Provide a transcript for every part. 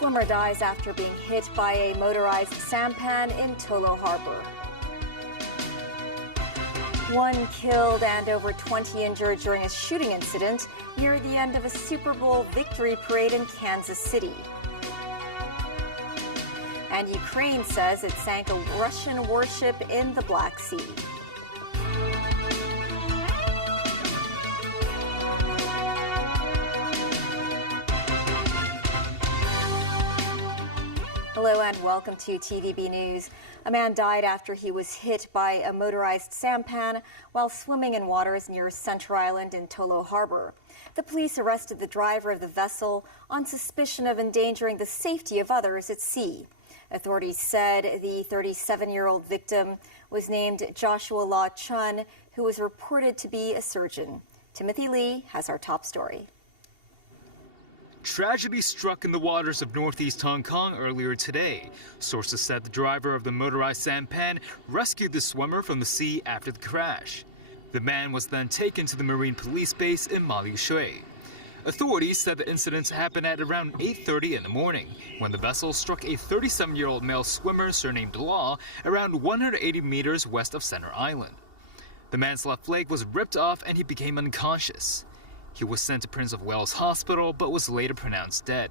swimmer dies after being hit by a motorized sampan in Tolo Harbor. 1 killed and over 20 injured during a shooting incident near the end of a Super Bowl victory parade in Kansas City. And Ukraine says it sank a Russian warship in the Black Sea. Hello and welcome to TVB News. A man died after he was hit by a motorized sampan while swimming in waters near Center Island in Tolo Harbor. The police arrested the driver of the vessel on suspicion of endangering the safety of others at sea. Authorities said the 37-year-old victim was named Joshua Law Chun, who was reported to be a surgeon. Timothy Lee has our top story. Tragedy struck in the waters of northeast Hong Kong earlier today. Sources said the driver of the motorized sampan rescued the swimmer from the sea after the crash. The man was then taken to the Marine Police Base in Ma Liu Shui. Authorities said the incident happened at around 8:30 in the morning when the vessel struck a 37-year-old male swimmer surnamed Law around 180 meters west of Center Island. The man's left leg was ripped off and he became unconscious. He was sent to Prince of Wales Hospital but was later pronounced dead.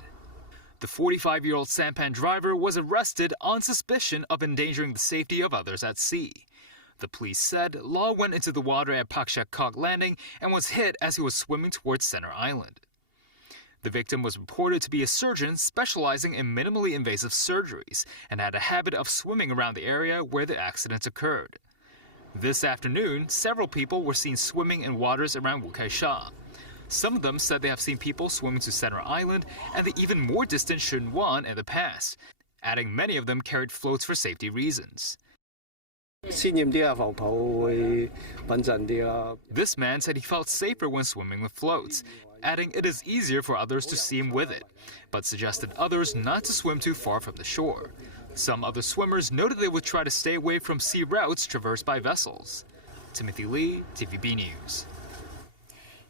The 45-year-old sampan driver was arrested on suspicion of endangering the safety of others at sea. The police said Law went into the water at Pak Shek Kok Landing and was hit as he was swimming towards Center Island. The victim was reported to be a surgeon specializing in minimally invasive surgeries and had a habit of swimming around the area where the accident occurred. This afternoon, several people were seen swimming in waters around Wu Kai Sha. Some of them said they have seen people swimming to Center Island and the even more distant Shun Wan in the past, adding many of them carried floats for safety reasons. This man said he felt safer when swimming with floats, adding it is easier for others to see him with it, but suggested others not to swim too far from the shore. Some other swimmers noted they would try to stay away from sea routes traversed by vessels. Timothy Lee, TVB News.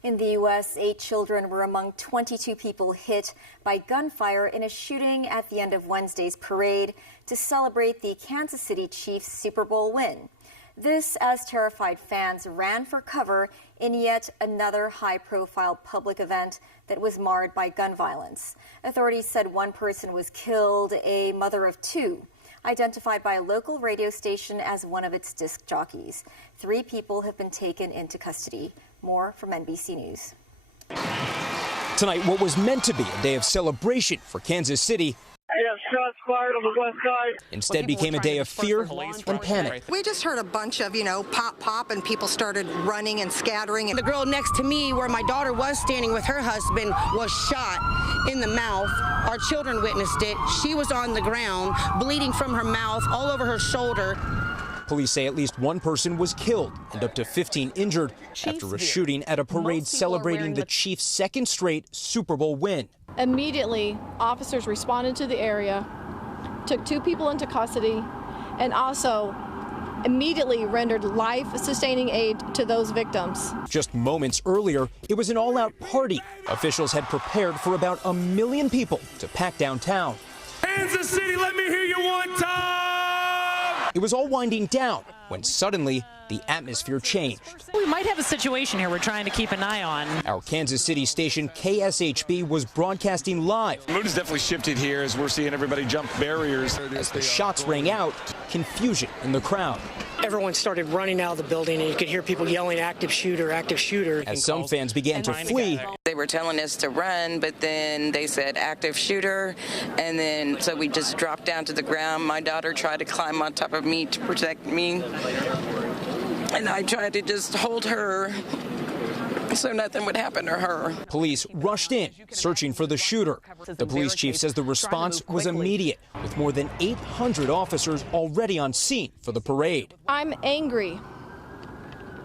In the U.S., 8 children were among 22 people hit by gunfire in a shooting at the end of Wednesday's parade to celebrate the Kansas City Chiefs' Super Bowl win. This as terrified fans ran for cover in yet another high-profile public event that was marred by gun violence. Authorities said 1 person was killed, a mother of 2, identified by a local radio station as one of its disc jockeys. 3 people have been taken into custody. More from NBC News. Tonight, what was meant to be a day of celebration for Kansas City shots fired on the west side instead became a day of fear and panic. We just heard a bunch of, pop, pop, and people started running and scattering. The girl next to me, where my daughter was standing with her husband, was shot in the mouth. Our children witnessed it. She was on the ground, bleeding from her mouth, all over her shoulder. Police say at least 1 person was killed and up to 15 injured after a shooting at a parade celebrating the Chiefs' second straight Super Bowl win. Immediately, officers responded to the area, took 2 people into custody, and also immediately rendered life-sustaining aid to those victims. Just moments earlier, it was an all-out party. Officials had prepared for about 1 million people to pack downtown. Kansas City, let me hear you one time! It was all winding down when suddenly the atmosphere changed. We might have a situation here we're trying to keep an eye on. Our Kansas City station KSHB was broadcasting live. The mood has definitely shifted here as we're seeing everybody jump barriers. As the shots rang out, confusion in the crowd. Everyone started running out of the building, and you could hear people yelling, active shooter, active shooter. As some fans began to flee. They were telling us to run, but then they said active shooter, and then so we just dropped down to the ground. My daughter tried to climb on top of me to protect me, and I tried to just hold her so nothing would happen to her. Police rushed in, searching for the shooter. The police chief says the response was immediate, with more than 800 officers already on scene for the parade. I'm angry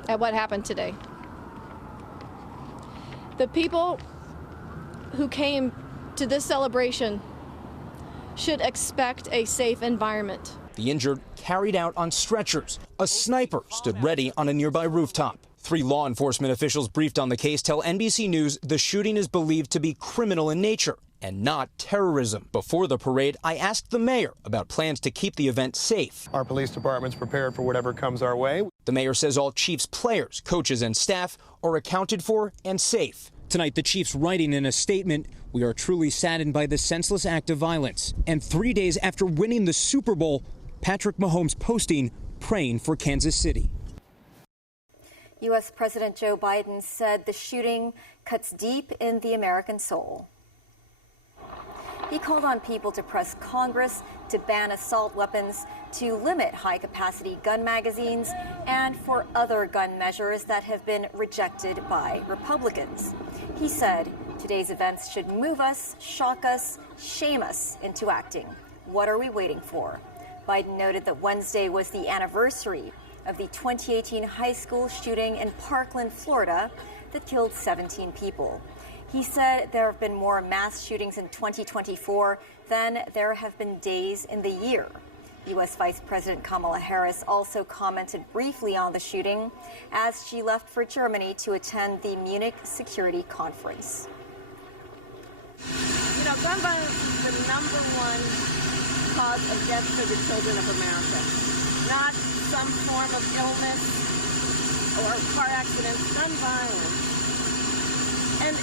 at what happened today. The people who came to this celebration should expect a safe environment. The injured carried out on stretchers. A sniper stood ready on a nearby rooftop. 3 law enforcement officials briefed on the case tell NBC News the shooting is believed to be criminal in nature and not terrorism. Before the parade, I asked the mayor about plans to keep the event safe. Our police department's prepared for whatever comes our way. The mayor says all Chiefs players, coaches, and staff are accounted for and safe. Tonight, the Chiefs writing in a statement, "We are truly saddened by this senseless act of violence." And 3 days after winning the Super Bowl, Patrick Mahomes posting, praying for Kansas City. U.S. President Joe Biden said the shooting cuts deep in the American soul. He called on people to press Congress to ban assault weapons, to limit high-capacity gun magazines, and for other gun measures that have been rejected by Republicans. He said, today's events should move us, shock us, shame us into acting. What are we waiting for? Biden noted that Wednesday was the anniversary of the 2018 high school shooting in Parkland, Florida, that killed 17 people. He said there have been more mass shootings in 2024 than there have been days in the year. U.S. Vice President Kamala Harris also commented briefly on the shooting as she left for Germany to attend the Munich Security Conference. You know, gun violence is the #1 cause of death for the children of America. Not some form of illness or car accidents, gun violence. And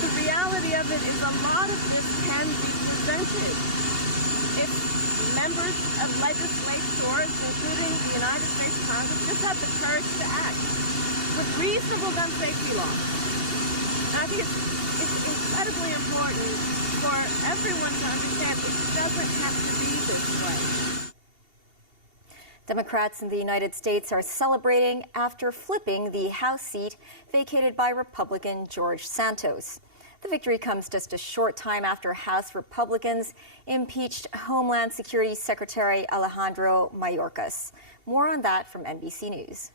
the reality of it is a lot of this can be prevented if members of legislators, including the United States Congress, just have the courage to act with reasonable gun safety laws. And I think it's incredibly important for everyone to understand it doesn't have to be this way. Democrats in the United States are celebrating after flipping the House seat vacated by Republican George Santos. The victory comes just a short time after House Republicans impeached Homeland Security Secretary Alejandro Mayorkas. More on that from NBC News.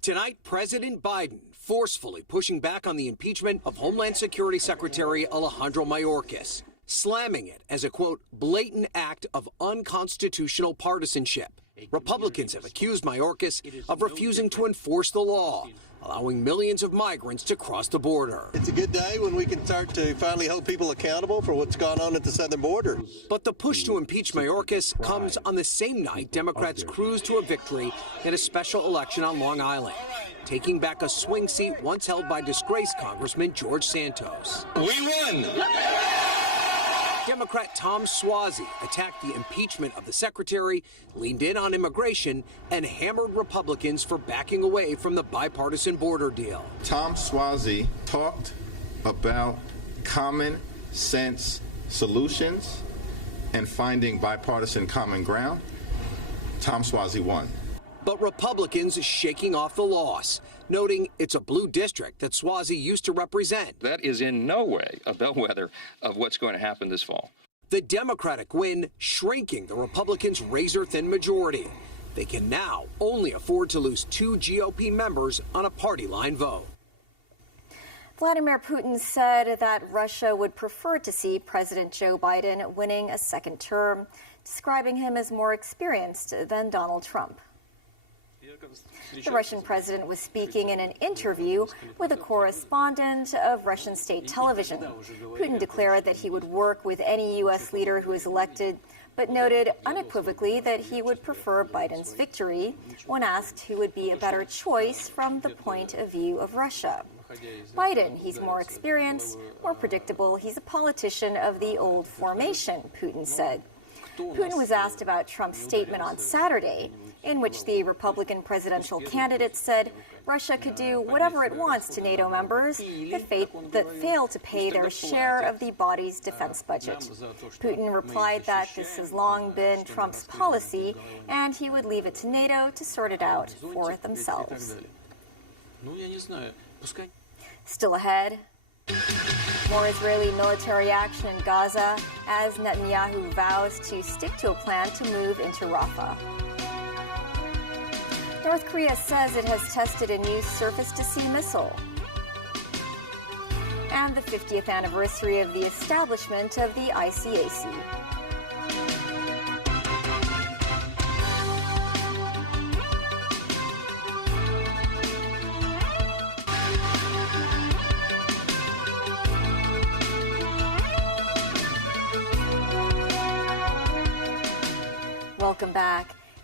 Tonight, President Biden forcefully pushing back on the impeachment of Homeland Security Secretary Alejandro Mayorkas, slamming it as a, quote, blatant act of unconstitutional partisanship. Republicans have accused Mayorkas of refusing to enforce the law, allowing millions of migrants to cross the border. It's a good day when we can start to finally hold people accountable for what's gone on at the southern border. But the push to impeach Mayorkas comes on the same night Democrats cruise to a victory in a special election on Long Island, taking back a swing seat once held by disgraced Congressman George Santos. We won! Democrat Tom Suozzi attacked the impeachment of the secretary, leaned in on immigration, and hammered Republicans for backing away from the bipartisan border deal. Tom Suozzi talked about common sense solutions and finding bipartisan common ground. Tom Suozzi won. But Republicans shaking off the loss, noting it's a blue district that Suozzi used to represent. That is in no way a bellwether of what's going to happen this fall. The Democratic win shrinking the Republicans' razor-thin majority. They can now only afford to lose 2 GOP members on a party line vote. Vladimir Putin said that Russia would prefer to see President Joe Biden winning a second term, describing him as more experienced than Donald Trump. The Russian president was speaking in an interview with a correspondent of Russian state television. Putin declared that he would work with any U.S. leader who is elected, but noted unequivocally that he would prefer Biden's victory when asked who would be a better choice from the point of view of Russia. Biden, he's more experienced, more predictable, he's a politician of the old formation, Putin said. Putin was asked about Trump's statement on Saturday, in which the Republican presidential candidate said Russia could do whatever it wants to NATO members that fail to pay their share of the body's defense budget. Putin replied that this has long been Trump's policy, and he would leave it to NATO to sort it out for themselves. Still ahead, more Israeli military action in Gaza as Netanyahu vows to stick to a plan to move into Rafah. North Korea says it has tested a new surface-to-sea missile. And the 50th anniversary of the establishment of the ICAC.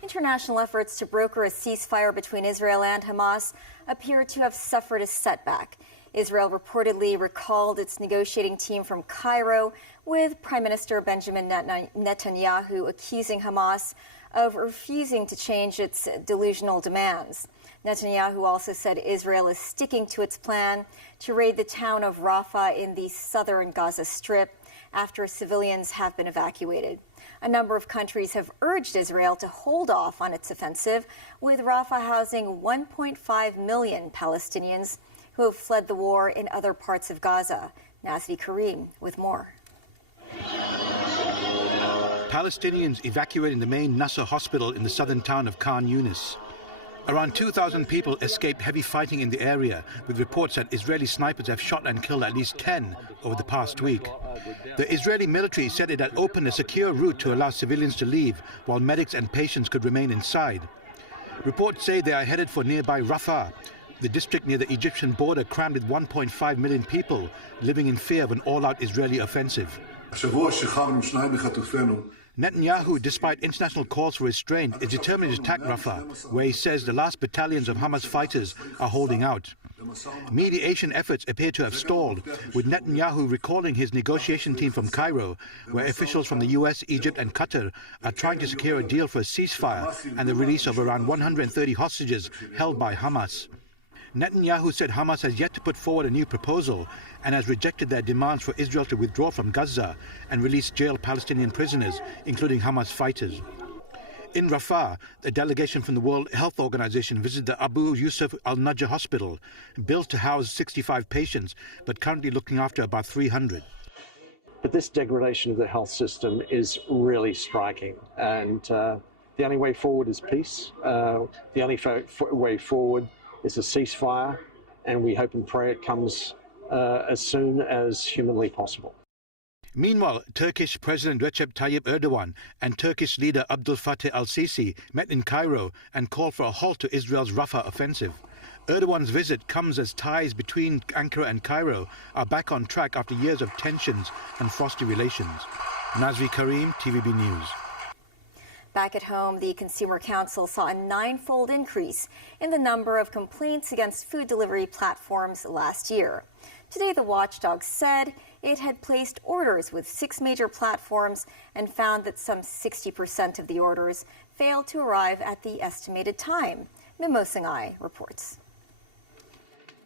international efforts to broker a ceasefire between Israel and Hamas appear to have suffered a setback. Israel reportedly recalled its negotiating team from Cairo, with Prime Minister Benjamin Netanyahu accusing Hamas of refusing to change its delusional demands. Netanyahu also said Israel is sticking to its plan to raid the town of Rafah in the southern Gaza Strip after civilians have been evacuated. A number of countries have urged Israel to hold off on its offensive, with Rafah housing 1.5 million Palestinians who have fled the war in other parts of Gaza. Nazvi Karim with more. Palestinians evacuating the main Nasser hospital in the southern town of Khan Yunis. Around 2,000 people escaped heavy fighting in the area, with reports that Israeli snipers have shot and killed at least 10 over the past week. The Israeli military said it had opened a secure route to allow civilians to leave, while medics and patients could remain inside. Reports say they are headed for nearby Rafah, the district near the Egyptian border crammed with 1.5 million people, living in fear of an all-out Israeli offensive. Netanyahu, despite international calls for restraint, is determined to attack Rafah, where he says the last battalions of Hamas fighters are holding out. Mediation efforts appear to have stalled, with Netanyahu recalling his negotiation team from Cairo, where officials from the US, Egypt and Qatar are trying to secure a deal for a ceasefire and the release of around 130 hostages held by Hamas. Netanyahu said Hamas has yet to put forward a new proposal and has rejected their demands for Israel to withdraw from Gaza and release jailed Palestinian prisoners, including Hamas fighters. In Rafah, a delegation from the World Health Organization visited the Abu Yusuf al-Najjar hospital, built to house 65 patients, but currently looking after about 300. But this degradation of the health system is really striking, and the only way forward is peace. The only way forward is a ceasefire, and we hope and pray it comes as soon as humanly possible. Meanwhile, Turkish President Recep Tayyip Erdogan and Turkish leader Abdel Fattah al-Sisi met in Cairo and called for a halt to Israel's Rafah offensive. Erdogan's visit comes as ties between Ankara and Cairo are back on track after years of tensions and frosty relations. Nazvi Karim, TVB News. Back at home, the Consumer Council saw a 9-fold increase in the number of complaints against food delivery platforms last year. Today, the watchdog said it had placed orders with 6 major platforms and found that some 60% of the orders failed to arrive at the estimated time. Mimo Singhai reports.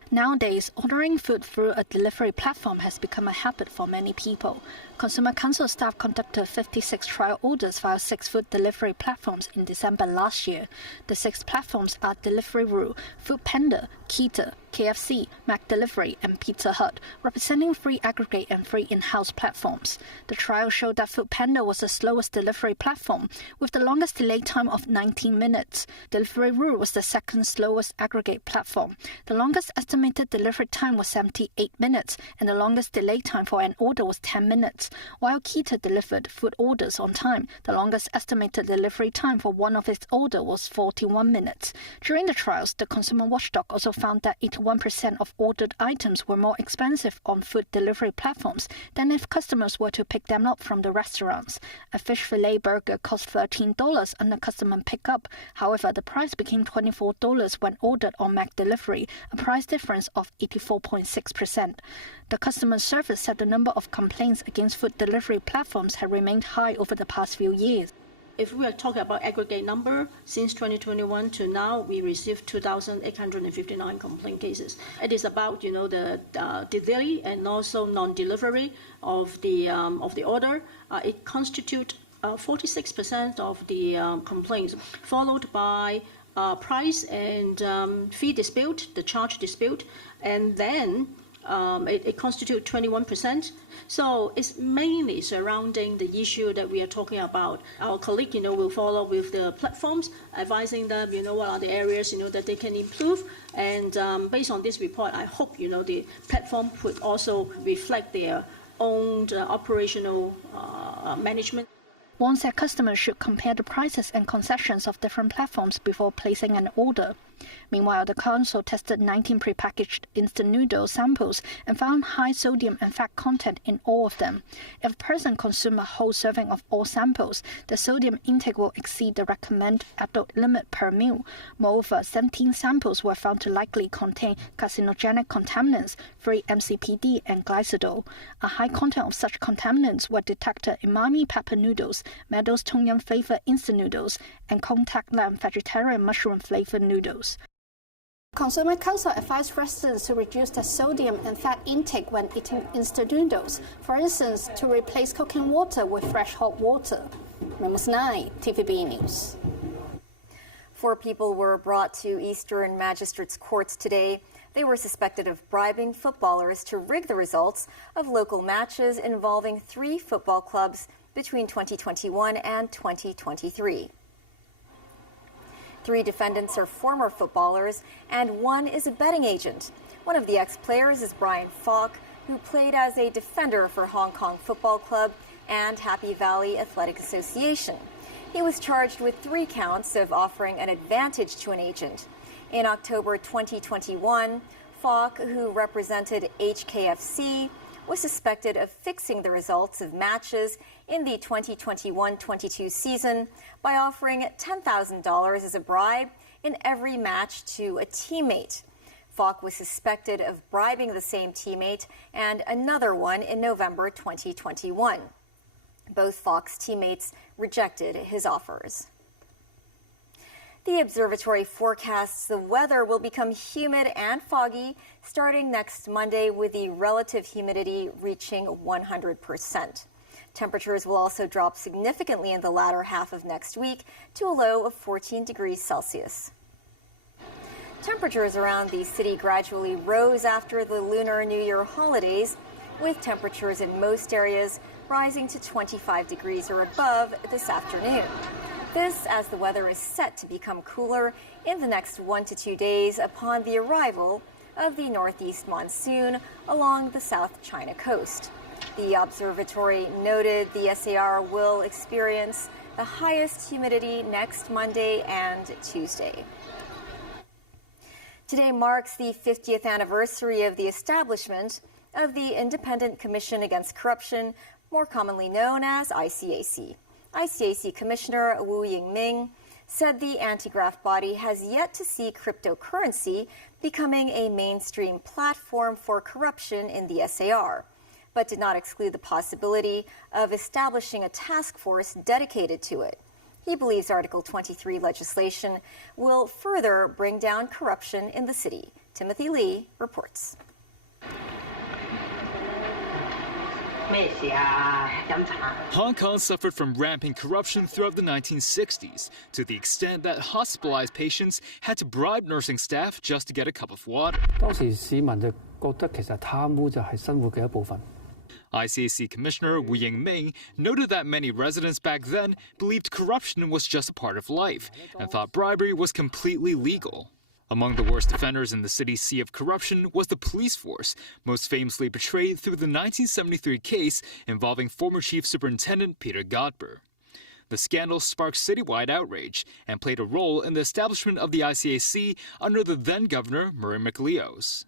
Nowadays, ordering food through a delivery platform has become a habit for many people. Consumer Council staff conducted 56 trial orders via 6 food delivery platforms in December last year. The 6 platforms are Deliveroo, Foodpanda, Keeta, KFC, McDelivery, and Pizza Hut, representing 3 aggregate and 3 in-house platforms. The trial showed that Foodpanda was the slowest delivery platform, with the longest delay time of 19 minutes. Deliveroo was the second slowest aggregate platform. The longest estimated delivery time was 78 minutes, and the longest delay time for an order was 10 minutes. While Keeta delivered food orders on time, the longest estimated delivery time for one of its orders was 41 minutes. During the trials, the consumer watchdog also found that 81% of ordered items were more expensive on food delivery platforms than if customers were to pick them up from the restaurants. A fish fillet burger cost $13 under customer pickup. However, the price became $24 when ordered on McDelivery, a price difference of 84.6%. The customer service said the number of complaints against food delivery platforms had remained high over the past few years. If we are talking about aggregate number, since 2021 to now, we received 2,859 complaint cases. It is about, the delay and also non-delivery of the order. It constitutes 46% of the complaints, followed by price and fee dispute, the charge dispute, and then it constitutes 21%. So it's mainly surrounding the issue that we are talking about. Our colleague, will follow with the platforms, advising them, what are the areas, that they can improve. And based on this report, I hope, the platform would also reflect their own operational management. Warns that customers should compare the prices and concessions of different platforms before placing an order. Meanwhile, the council tested 19 prepackaged instant noodle samples and found high sodium and fat content in all of them. If a person consumes a whole serving of all samples, the sodium intake will exceed the recommended adult limit per meal. Moreover, 17 samples were found to likely contain carcinogenic contaminants, free MCPD and glycidol. A high content of such contaminants were detected in umami pepper noodles, Meadows tom yum flavored instant noodles, and contact lamb vegetarian mushroom flavored noodles. Consumer Council advised residents to reduce their sodium and fat intake when eating instant noodles. For instance, to replace cooking water with fresh hot water. Memos 9, TVB News. 4 people were brought to Eastern Magistrates Courts today. They were suspected of bribing footballers to rig the results of local matches involving 3 football clubs between 2021 and 2023. 3 defendants are former footballers, and 1 is a betting agent. One of the ex-players is Brian Falk, who played as a defender for Hong Kong Football Club and Happy Valley Athletic Association. He was charged with 3 counts of offering an advantage to an agent. In October 2021, Falk, who represented HKFC, was suspected of fixing the results of matches in the 2021-22 season by offering $10,000 as a bribe in every match to a teammate. Falk was suspected of bribing the same teammate and another one in November 2021. Both Falk's teammates rejected his offers. The observatory forecasts the weather will become humid and foggy starting next Monday, with the relative humidity reaching 100%. Temperatures will also drop significantly in the latter half of next week to a low of 14 degrees Celsius. Temperatures around the city gradually rose after the Lunar New Year holidays, with temperatures in most areas rising to 25 degrees or above this afternoon. This as the weather is set to become cooler in the next 1 to 2 days upon the arrival of the northeast monsoon along the South China coast. The observatory noted the SAR will experience the highest humidity next Monday and Tuesday. Today marks the 50th anniversary of the establishment of the Independent Commission Against Corruption, more commonly known as ICAC. ICAC Commissioner Wu Yingming said the anti-graft body has yet to see cryptocurrency becoming a mainstream platform for corruption in the SAR, but did not exclude the possibility of establishing a task force dedicated to it. He believes Article 23 legislation will further bring down corruption in the city. Timothy Lee reports. Hong Kong suffered from rampant corruption throughout the 1960s, to the extent that hospitalized patients had to bribe nursing staff just to get a cup of water. ICAC Commissioner Wu Yingming noted that many residents back then believed corruption was just a part of life and thought bribery was completely legal. Among the worst offenders in the city's sea of corruption was the police force, most famously portrayed through the 1973 case involving former Chief Superintendent Peter Godber. The scandal sparked citywide outrage and played a role in the establishment of the ICAC under the then governor Murray McLeod.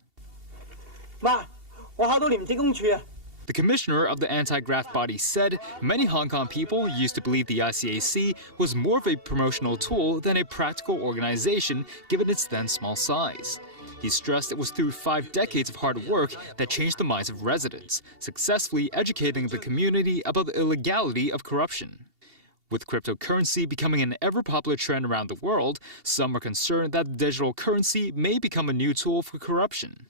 The commissioner of the anti-graft body said many Hong Kong people used to believe the ICAC was more of a promotional tool than a practical organization given its then small size. He stressed it was through 5 decades of hard work that changed the minds of residents, successfully educating the community about the illegality of corruption. With cryptocurrency becoming an ever-popular trend around the world, some are concerned that the digital currency may become a new tool for corruption.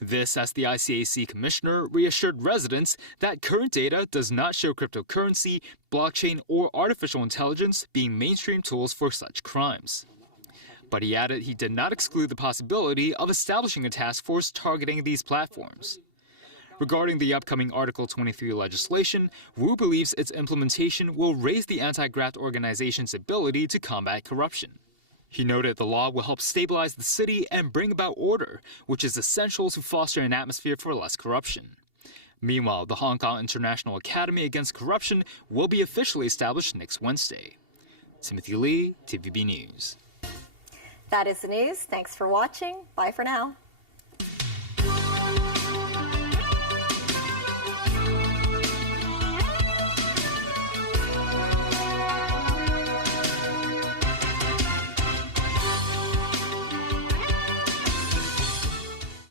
This as the ICAC commissioner reassured residents that current data does not show cryptocurrency, blockchain, or artificial intelligence being mainstream tools for such crimes. But he added he did not exclude the possibility of establishing a task force targeting these platforms. Regarding the upcoming Article 23 legislation, Wu believes its implementation will raise the anti-graft organization's ability to combat corruption. He noted the law will help stabilize the city and bring about order, which is essential to foster an atmosphere for less corruption. Meanwhile, the Hong Kong International Academy Against Corruption will be officially established next Wednesday. Timothy Lee, TVB News. That is the news. Thanks for watching. Bye for now.